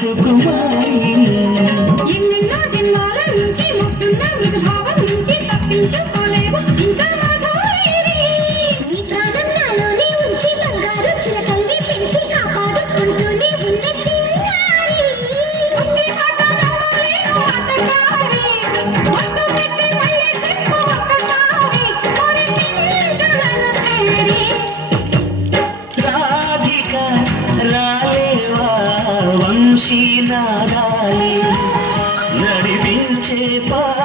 শুধু পাই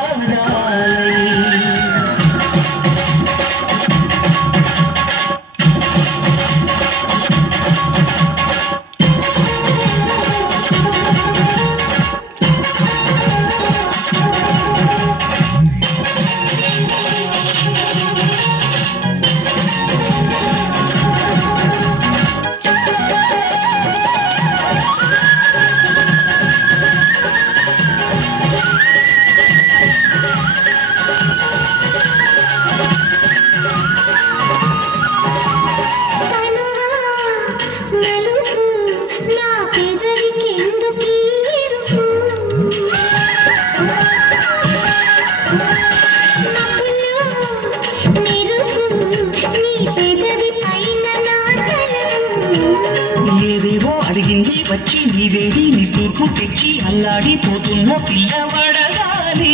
వచ్చి నీ వేడి నీ తూర్పు తెచ్చి అల్లాడిపోతున్న పిల్లవాడాలి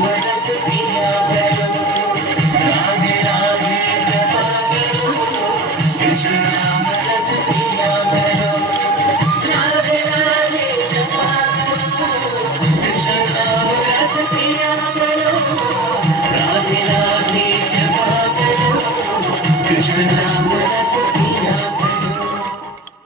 What does it mean?